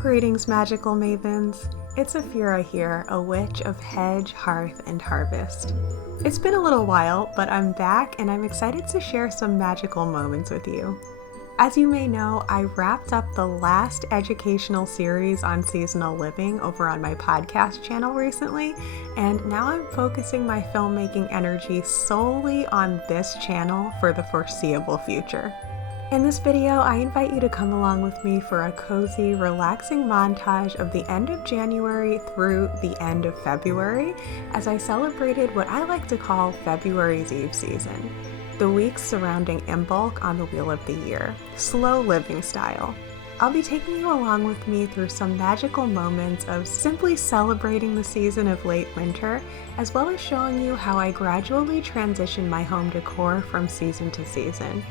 Greetings, magical mavens. It's Afira here, a witch of hedge, hearth, and harvest. It's been a little while, but I'm back and I'm excited to share some magical moments with you. As you may know, I wrapped up the last educational series on seasonal living over on my podcast channel recently, and now I'm focusing my filmmaking energy solely on this channel for the foreseeable future. In this video, I invite you to come along with me for a cozy, relaxing montage of the end of January through the end of February, as I celebrated what I like to call February's Eve season, the weeks surrounding Imbolc on the Wheel of the Year, slow living style. I'll be taking you along with me through some magical moments of simply celebrating the season of late winter, as well as showing you how I gradually transition my home decor from season to season.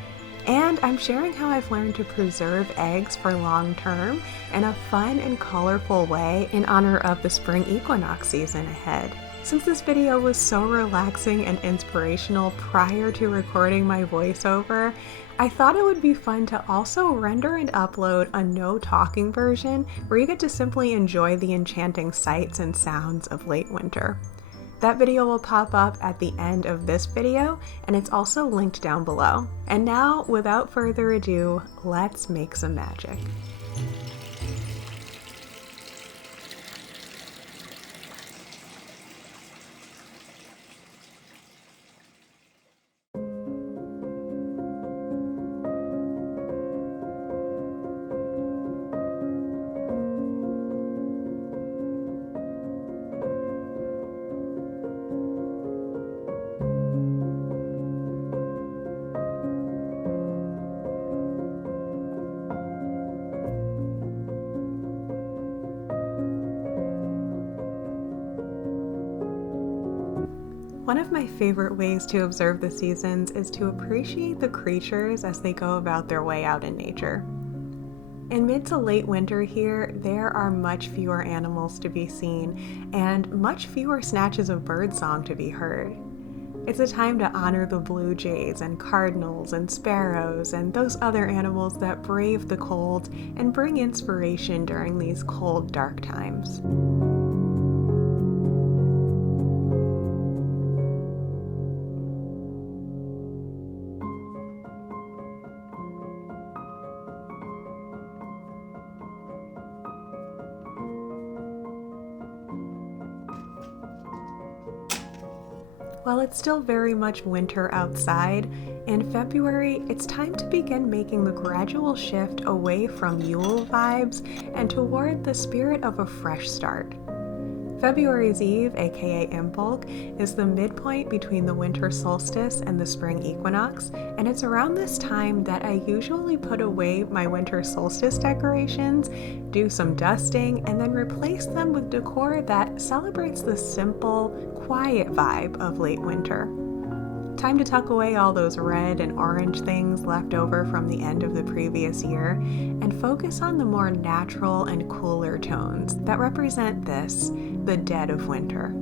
And I'm sharing how I've learned to preserve eggs for long term in a fun and colorful way in honor of the Spring Equinox season ahead. Since this video was so relaxing and inspirational prior to recording my voiceover, I thought it would be fun to also render and upload a no talking version where you get to simply enjoy the enchanting sights and sounds of late winter. That video will pop up at the end of this video, and it's also linked down below. And now, without further ado, let's make some magic. One of my favorite ways to observe the seasons is to appreciate the creatures as they go about their way out in nature. In mid to late winter here, there are much fewer animals to be seen and much fewer snatches of birdsong to be heard. It's a time to honor the blue jays and cardinals and sparrows and those other animals that brave the cold and bring inspiration during these cold, dark times. While it's still very much winter outside, in February, it's time to begin making the gradual shift away from Yule vibes and toward the spirit of a fresh start. February's Eve, aka Imbolc, is the midpoint between the winter solstice and the spring equinox, and it's around this time that I usually put away my winter solstice decorations, do some dusting, and then replace them with decor that celebrates the simple, quiet vibe of late winter. Time to tuck away all those red and orange things left over from the end of the previous year and focus on the more natural and cooler tones that represent this, the dead of winter.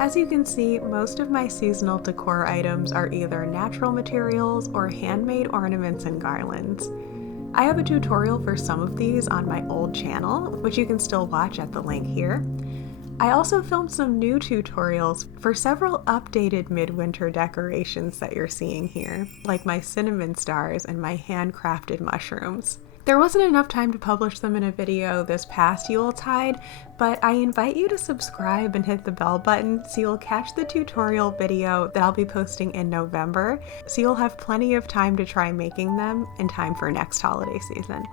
As you can see, most of my seasonal decor items are either natural materials or handmade ornaments and garlands. I have a tutorial for some of these on my old channel, which you can still watch at the link here. I also filmed some new tutorials for several updated midwinter decorations that you're seeing here, like my cinnamon stars and my handcrafted mushrooms. There wasn't enough time to publish them in a video this past Yuletide, but I invite you to subscribe and hit the bell button so you'll catch the tutorial video that I'll be posting in November, so you'll have plenty of time to try making them in time for next holiday season.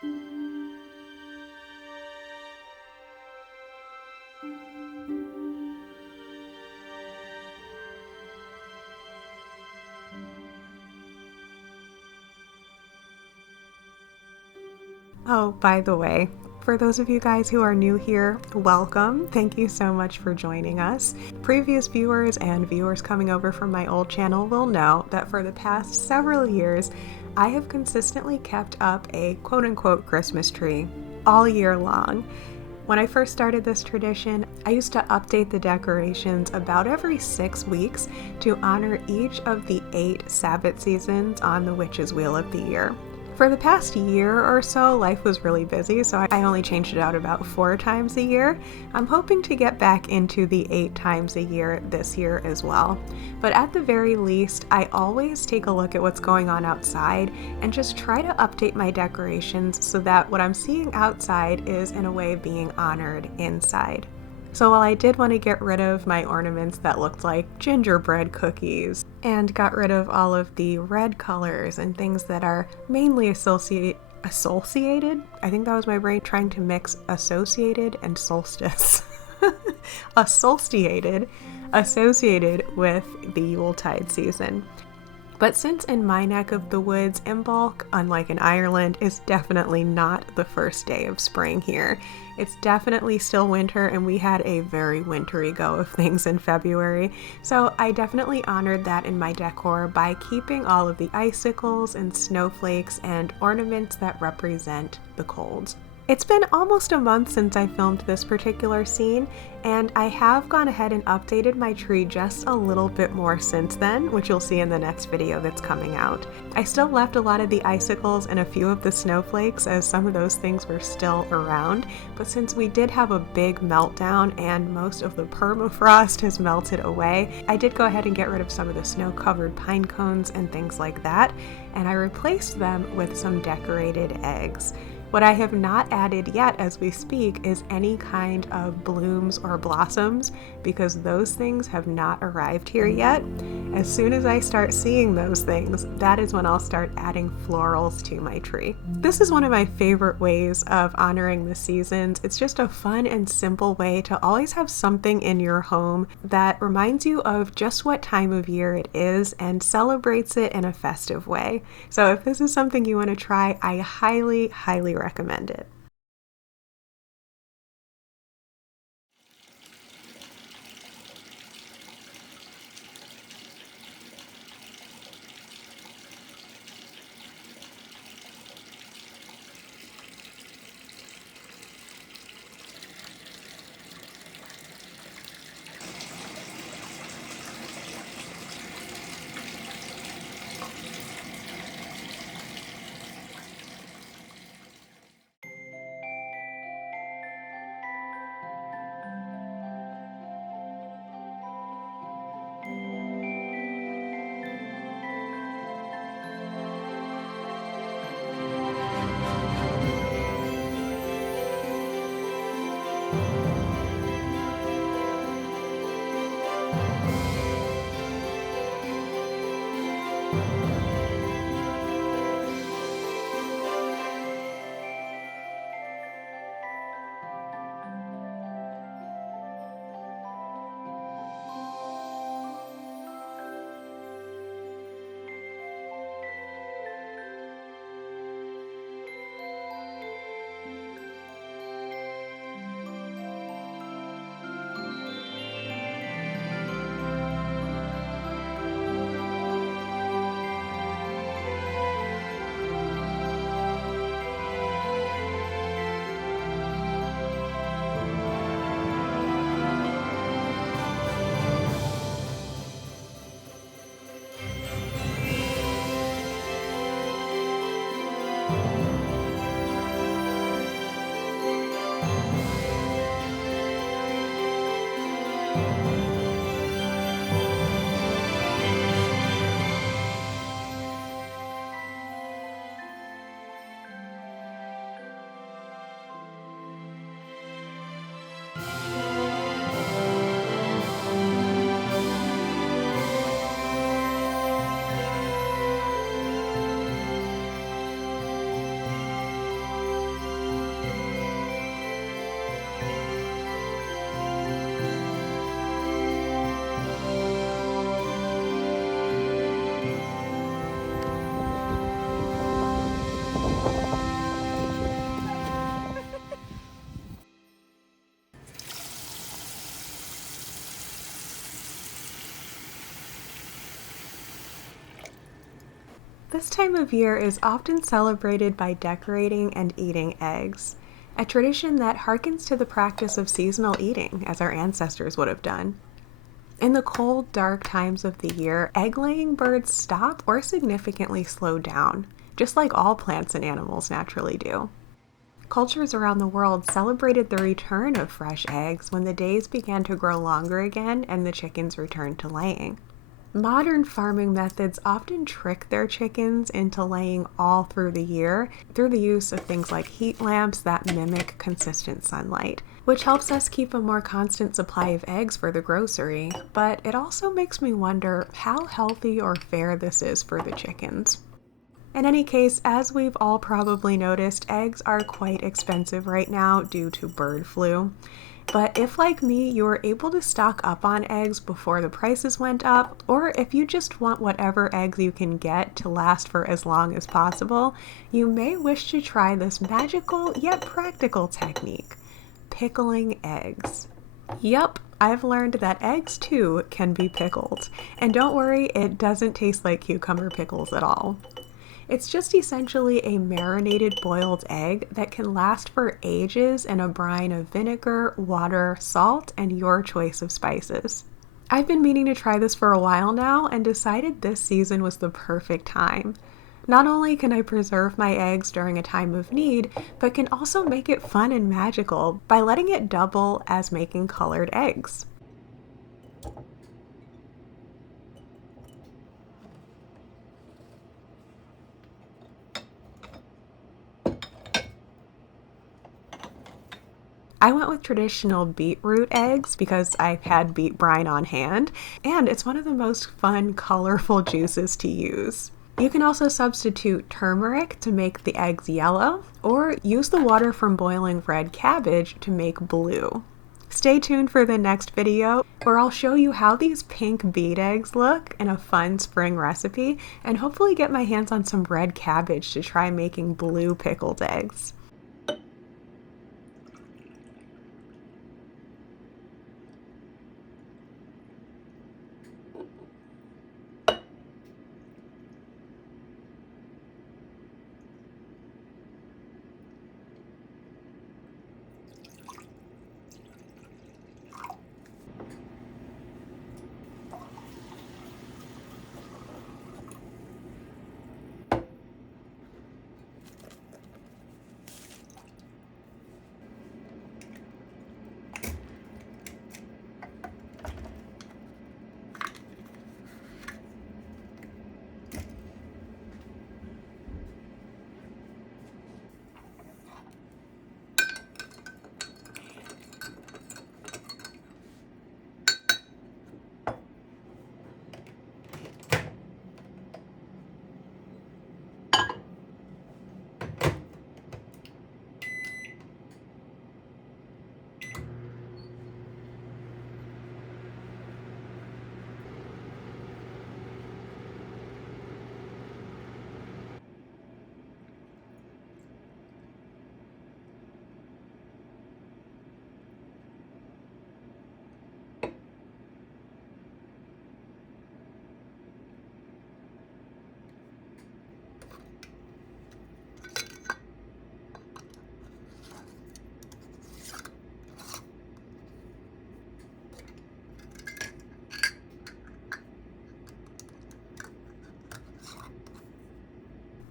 Oh, by the way, for those of you guys who are new here, welcome. Thank you so much for joining us. Previous viewers and viewers coming over from my old channel will know that for the past several years, I have consistently kept up a quote-unquote Christmas tree all year long. When I first started this tradition, I used to update the decorations about every 6 weeks to honor each of the 8 Sabbath seasons on the Witch's Wheel of the Year. For the past year or so, life was really busy, so I only changed it out about 4 times a year. I'm hoping to get back into the 8 times a year this year as well. But at the very least, I always take a look at what's going on outside and just try to update my decorations so that what I'm seeing outside is in a way being honored inside. So while I did want to get rid of my ornaments that looked like gingerbread cookies and got rid of all of the red colors and things that are mainly associated, I think that was my brain trying to mix associated and solstice. Associated with the Yuletide season. But since in my neck of the woods, Imbolc, unlike in Ireland, is definitely not the first day of spring here. It's definitely still winter, and we had a very wintry go of things in February. So I definitely honored that in my decor by keeping all of the icicles and snowflakes and ornaments that represent the cold. It's been almost a month since I filmed this particular scene, and I have gone ahead and updated my tree just a little bit more since then, which you'll see in the next video that's coming out. I still left a lot of the icicles and a few of the snowflakes as some of those things were still around, but since we did have a big meltdown and most of the permafrost has melted away, I did go ahead and get rid of some of the snow-covered pine cones and things like that, and I replaced them with some decorated eggs. What I have not added yet as we speak is any kind of blooms or blossoms because those things have not arrived here yet. As soon as I start seeing those things, that is when I'll start adding florals to my tree. This is one of my favorite ways of honoring the seasons. It's just a fun and simple way to always have something in your home that reminds you of just what time of year it is and celebrates it in a festive way. So if this is something you want to try, I highly recommend it. This time of year is often celebrated by decorating and eating eggs, a tradition that harkens to the practice of seasonal eating, as our ancestors would have done. In the cold, dark times of the year, egg-laying birds stop or significantly slow down, just like all plants and animals naturally do. Cultures around the world celebrated the return of fresh eggs when the days began to grow longer again and the chickens returned to laying. Modern farming methods often trick their chickens into laying all through the year through the use of things like heat lamps that mimic consistent sunlight, which helps us keep a more constant supply of eggs for the grocery, but it also makes me wonder how healthy or fair this is for the chickens. In any case, as we've all probably noticed, eggs are quite expensive right now due to bird flu. But if, like me, you were able to stock up on eggs before the prices went up, or if you just want whatever eggs you can get to last for as long as possible, you may wish to try this magical yet practical technique: pickling eggs. Yup, I've learned that eggs too can be pickled. And don't worry, it doesn't taste like cucumber pickles at all. It's just essentially a marinated boiled egg that can last for ages in a brine of vinegar, water, salt, and your choice of spices. I've been meaning to try this for a while now and decided this season was the perfect time. Not only can I preserve my eggs during a time of need, but can also make it fun and magical by letting it double as making colored eggs. I went with traditional beetroot eggs because I've had beet brine on hand, and it's one of the most fun, colorful juices to use. You can also substitute turmeric to make the eggs yellow, or use the water from boiling red cabbage to make blue. Stay tuned for the next video where I'll show you how these pink beet eggs look in a fun spring recipe, and hopefully get my hands on some red cabbage to try making blue pickled eggs.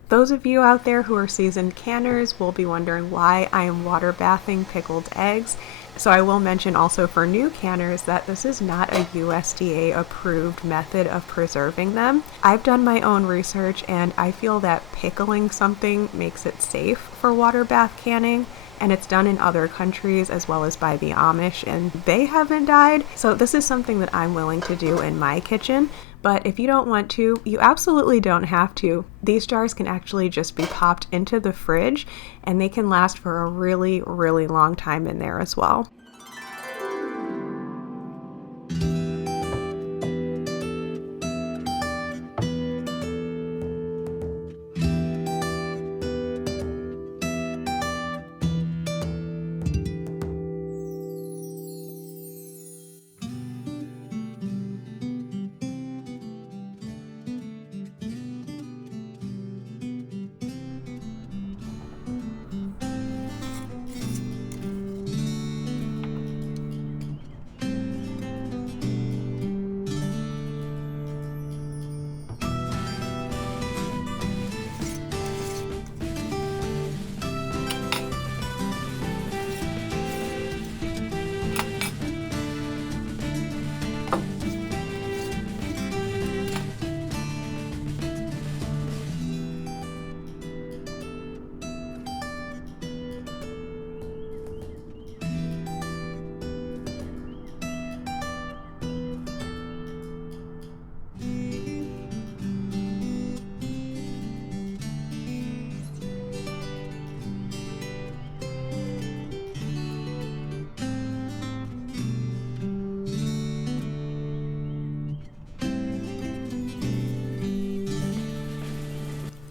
Those of you out there who are seasoned canners will be wondering why I am water bathing pickled eggs. So I will mention also for new canners that this is not a USDA approved method of preserving them. I've done my own research and I feel that pickling something makes it safe for water bath canning. And it's done in other countries as well as by the Amish, and they haven't died. So this is something that I'm willing to do in my kitchen. But if you don't want to, you absolutely don't have to. These jars can actually just be popped into the fridge and they can last for a really, really long time in there as well.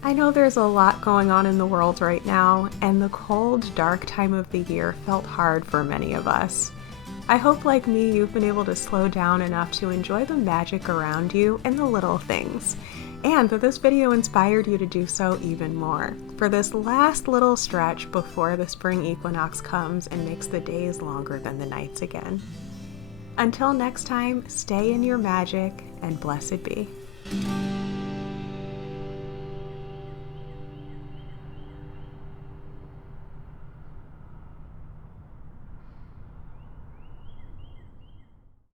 I know there's a lot going on in the world right now, and the cold, dark time of the year felt hard for many of us. I hope, like me, you've been able to slow down enough to enjoy the magic around you and the little things, and that this video inspired you to do so even more for this last little stretch before the spring equinox comes and makes the days longer than the nights again. Until next time, stay in your magic, and blessed be.